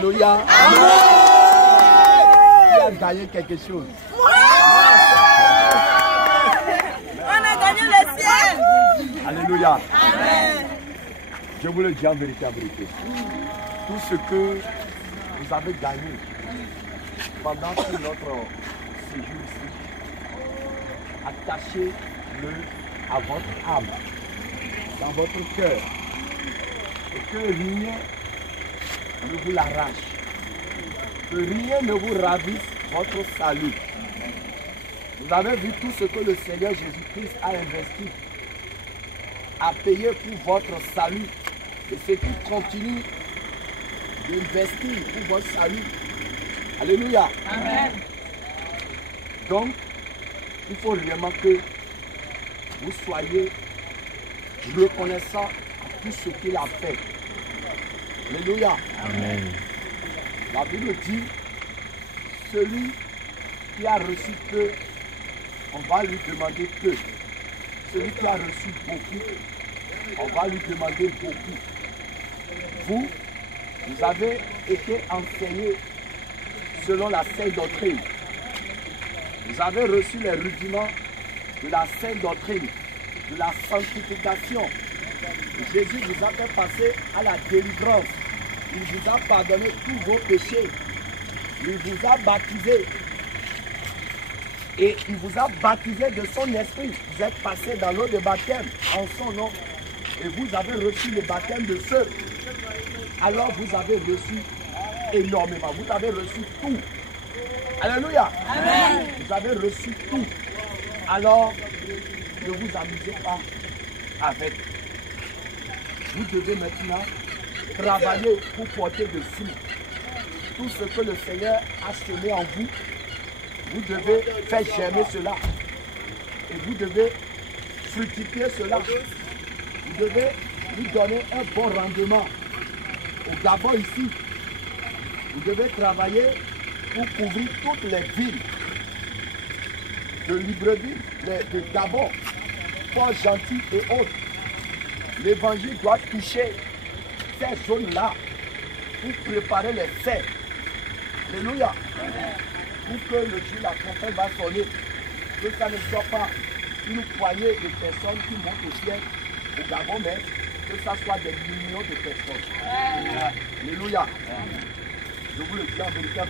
Alléluia. Amen. Qui a gagné quelque chose? On a gagné le ciel. Alléluia. Amen. Je vous le dis en vérité, en vérité. Tout ce que vous avez gagné pendant tout notre séjour ici, attachez-le à votre âme, dans votre cœur, et que rien ne vous l'arrache, que rien ne vous ravisse votre salut. Vous avez vu tout ce que le Seigneur Jésus-Christ a investi, a payé pour votre salut, et ce qu'il continue d'investir pour votre salut. Alléluia. Amen. Donc, il faut vraiment que vous soyez reconnaissants à tout ce qu'il a fait. Alléluia. Amen. La Bible dit, celui qui a reçu peu, on va lui demander peu. Celui qui a reçu beaucoup, on va lui demander beaucoup. Vous avez été enseigné selon la sainte doctrine. Vous avez reçu les rudiments de la sainte doctrine, de la sanctification. Jésus vous a fait passer à la délivrance. Il vous a pardonné tous vos péchés. Il vous a baptisé. Et il vous a baptisé de son esprit. Vous êtes passé dans l'eau de baptême en son nom. Et vous avez reçu le baptême de feu. Alors vous avez reçu énormément. Vous avez reçu tout. Alléluia. Amen. Vous avez reçu tout. Alors, ne vous amusez pas avec. Vous devez maintenant travailler pour porter de fruits. Tout ce que le Seigneur a semé en vous, vous devez faire germer cela. Et vous devez fructifier cela. Vous devez lui donner un bon rendement. Au Gabon ici, vous devez travailler pour couvrir toutes les villes de Libreville, de Gabon, Port-Gentil et autres. L'évangile doit toucher ces zones-là pour préparer les fêtes. Alléluia. Pour que le jour la campagne va sonner, que ça ne soit pas une poignée de personnes qui montent au ciel au Gabon, mais que ça soit des millions de personnes. Alléluia. Je vous le dis en vérité,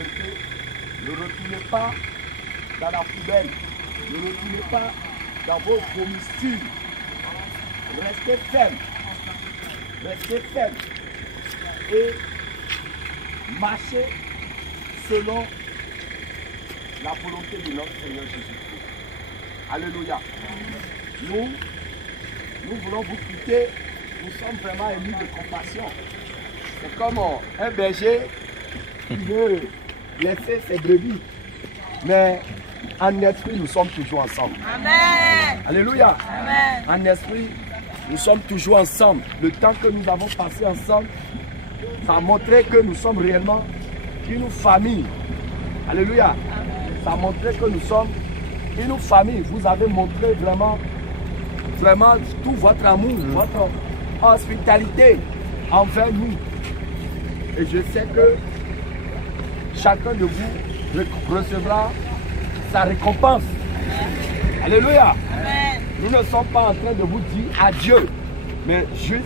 ne retournez pas dans la poubelle, ne retournez pas dans vos vomissures. Restez ferme, et marchez selon la volonté de notre Seigneur Jésus-Christ. Alléluia. Nous voulons vous quitter, nous sommes vraiment émus de compassion. C'est comme un berger qui veut laisser ses brebis, mais en esprit nous sommes toujours ensemble. Amen. Alléluia. Amen. En esprit, nous sommes toujours ensemble. Le temps que nous avons passé ensemble, ça a montré que nous sommes réellement une famille. Alléluia. Ça a montré que nous sommes une famille. Vous avez montré vraiment tout votre amour, votre hospitalité envers nous. Et je sais que chacun de vous recevra sa récompense. Alléluia. Amen. Nous ne sommes pas en train de vous dire adieu, mais juste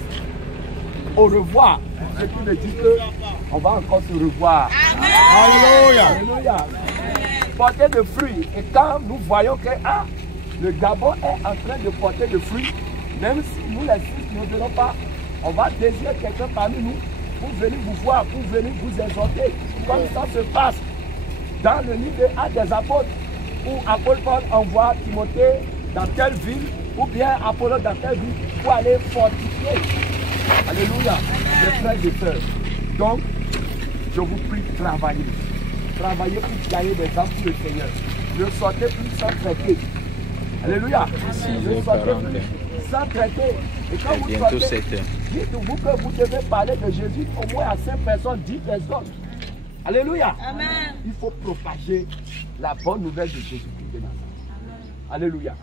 au revoir. Ce qui veut dire qu'on va encore se revoir. Amen. Alléluia. Alléluia. Porter de fruits. Et quand nous voyons que le Gabon est en train de porter de fruits, même si nous les fils ne venons pas, on va désirer quelqu'un parmi nous pour venir vous voir, pour venir vous exhorter. Comme ça se passe dans le livre des Actes des Apôtres, où Apôtre Paul envoie Timothée dans telle ville, ou bien Apollo dans telle ville, pour aller fortifier. Alléluia, mes frères et sœurs. Donc, je vous prie de travailler. Travaillez pour gagner des âmes pour le Seigneur. Ne sortez plus sans traiter. Alléluia. Ne sortez plus sans traiter. Et quand vous sortez, dites-vous que vous devez parler de Jésus au moins à 5 personnes, 10 personnes. Alléluia. Amen. Il faut propager la bonne nouvelle de Jésus-Christ de Nazareth. Alléluia.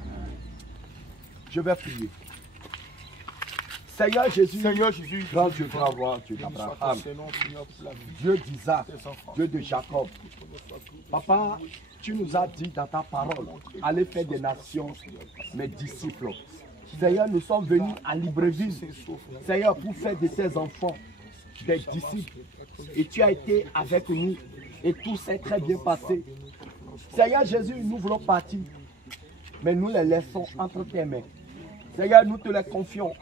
Je vais prier. Seigneur Jésus, grand Dieu, grand roi, Dieu d'Abraham, Dieu d'Isaac, Dieu de Jacob. Papa, tu nous as dit dans ta parole, allez faire des nations, mes disciples. Seigneur, nous sommes venus à Libreville, Seigneur, pour faire de tes enfants des disciples. Et tu as été avec nous et tout s'est très bien passé. Seigneur Jésus, nous voulons partir, mais nous les laissons entre tes mains. Seigneur, nous te les confions.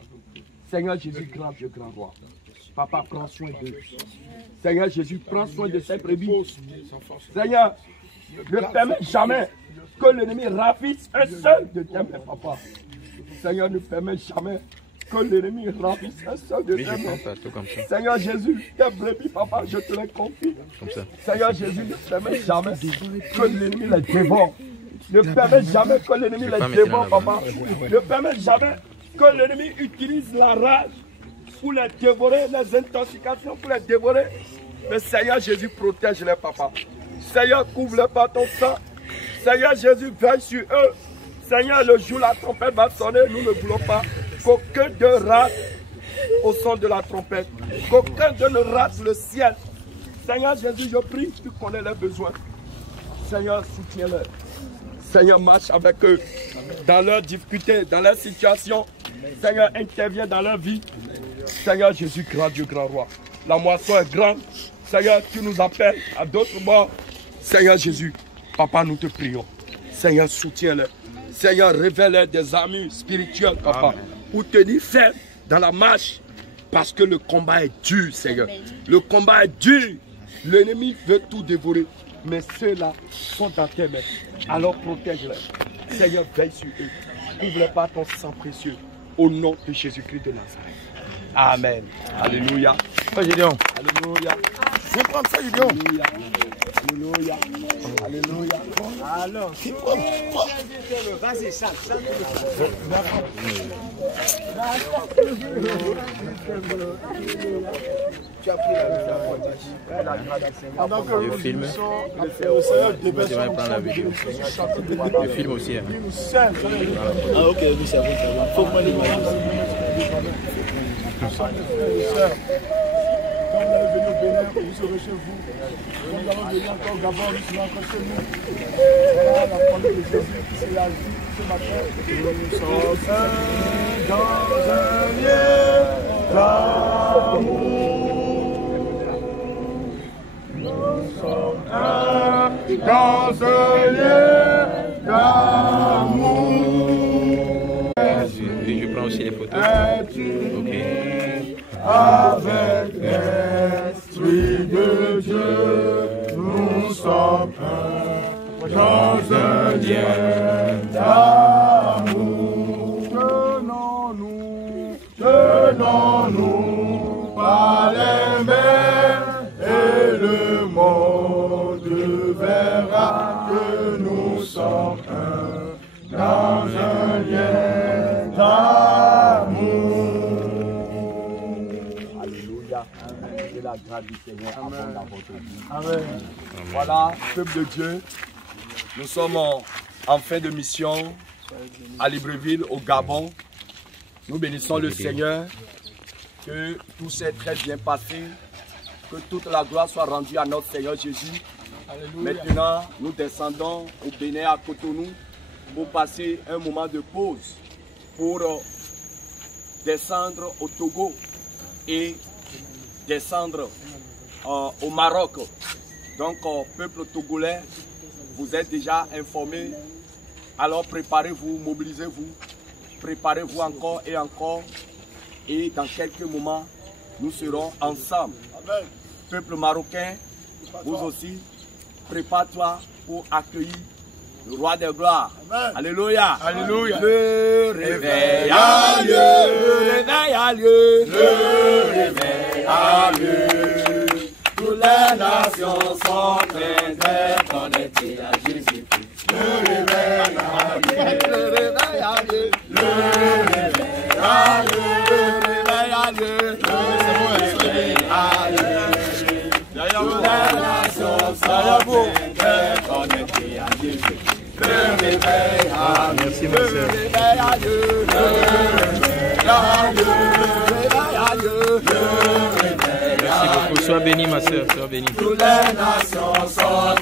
Seigneur Jésus, grand Dieu, grand roi. Papa, prends soin d'eux. Seigneur Jésus, prends soin de ces brebis. Seigneur, ne permets jamais que l'ennemi ravisse un seul de tes mains, papa. Seigneur, ne permets jamais que l'ennemi ravisse un seul de tes mains. Seigneur Jésus, tes brebis, papa, je te les confie. Seigneur Jésus, ne permets jamais que l'ennemi les dévore. Ne permets jamais que l'ennemi les dévore, papa. Ne permets jamais que l'ennemi utilise la rage pour les dévorer, les intoxications pour les dévorer. Mais Seigneur Jésus, protège-les, papa. Seigneur, couvre-les par ton sang. Seigneur Jésus, veille sur eux. Seigneur, le jour où la trompette va sonner, nous ne voulons pas qu'aucun d'eux rate au son de la trompette. Qu'aucun d'eux ne rate le ciel. Seigneur Jésus, je prie, tu connais leurs besoins. Seigneur, soutiens-les. Seigneur, marche avec eux dans leurs difficultés, dans leurs situations. Seigneur, interviens dans leur vie. Seigneur Jésus, grand Dieu, grand roi. La moisson est grande. Seigneur, tu nous appelles à d'autres morts. Seigneur Jésus, papa, nous te prions. Seigneur, soutiens-les. Seigneur, révèle des amis spirituels, papa, amen, pour tenir ferme dans la marche. Parce que le combat est dur, Seigneur. Le combat est dur. L'ennemi veut tout dévorer. Mais ceux-là sont dans tes mains. Alors protège-les. Seigneur, veille sur eux. Ouvre-les par ton sang précieux. Au nom de Jésus-Christ de Nazareth. Amen. Alléluia. Gédéon. Alléluia. Viens prendre ça, Gédéon. Alléluia. Alléluia. Alors, vas-y, chante. Tu as pris la je filme. Je vais prendre la vidéo. Je filme aussi. Hein. Ah ok, oui, c'est bon. Faut que moi les Quand vous allez venir au Bénin, vous serez chez vous. Quand nous allons venir encore au Gabon, nous serons encore chez nous. Voilà la famille de Jésus qui s'est la vie ce matin. Nous sommes dans un lieu d'amour. Nous sommes dans un lieu d'amour. Je prends aussi les photos. Ok. Avec l'Esprit de Dieu, nous sommes un dans un lien d'amour. Tenons-nous par les mains et le monde verra que nous sommes un dans un lien d'amour. Que la grâce du Seigneur abonde dans votre vie. Amen. Voilà, peuple de Dieu, nous sommes en fin de mission à Libreville, au Gabon. Nous bénissons le Seigneur, que tout s'est très bien passé, que toute la gloire soit rendue à notre Seigneur Jésus. Alléluia. Maintenant, nous descendons au Bénin, à Cotonou, pour passer un moment de pause, pour descendre au Togo et descendre au Maroc. Donc, peuple togolais, vous êtes déjà informés. Alors préparez-vous, mobilisez-vous, préparez-vous encore et encore. Et dans quelques moments, nous serons ensemble. Amen. Peuple marocain, vous aussi, prépare-toi pour accueillir le roi des gloires. Amen. Alléluia. Alléluia. Le réveil a lieu. Le réveil a lieu. Le réveil a lieu. Toutes les nations sont très connectées à Jésus-Christ. Le réveil a lieu. Le réveil a lieu. Le réveil a lieu. Le réveil a lieu. Le réveil a lieu. Toutes les nations sont très connectées à Jésus-Christ. Le réveil a lieu. Merci, ma soeur. Le réveil a lieu. Le réveil a lieu. Sois béni, ma soeur, sois béni. Toutes les nations sont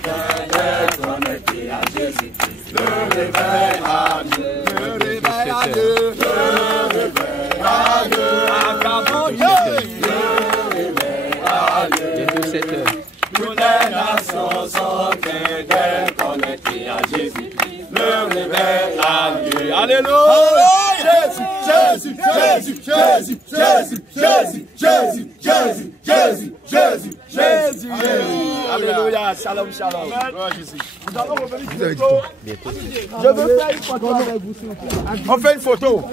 connectées à Jésus-Christ. Le réveil à Dieu. Le réveil à Dieu. Le réveil à Dieu. Acclamons Dieu. Le réveil à Dieu. Bientôt 7 heures. Toutes les nations sont connectées à Jésus-Christ. Le réveil à Dieu. Alléluia. Jésus, Jésus, Jésus, Jésus, Jésus, Jésus, Jésus, Jésus, Jésus, Jésus, Jésus. Alléluia. Shalom, shalom. Nous allons revenir photo. Je veux faire une photo avec vous. On fait une photo.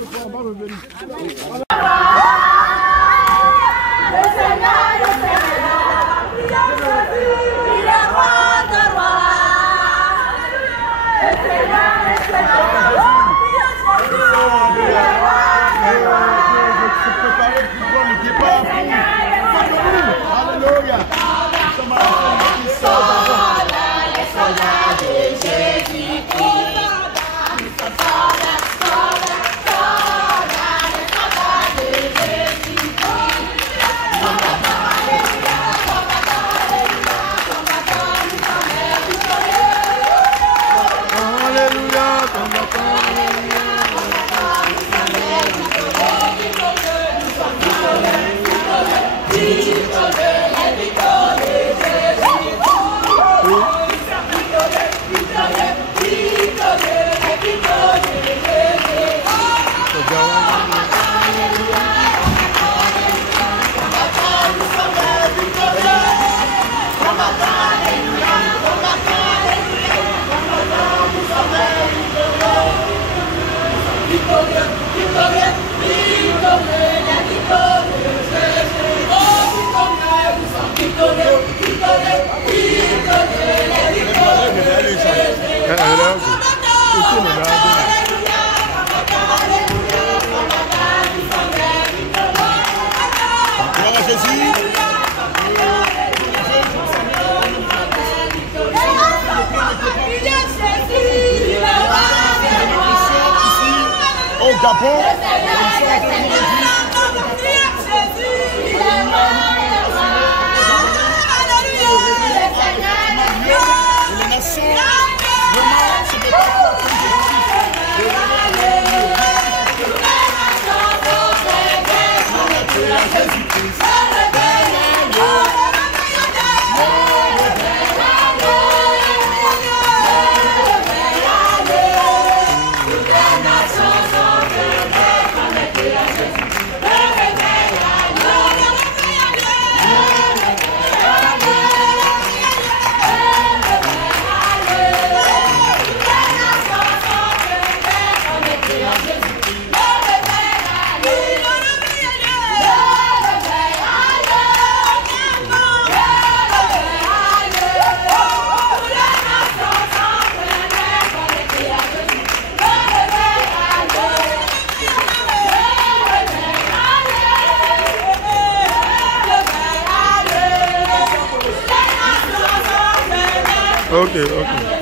Au Gabon, Ok.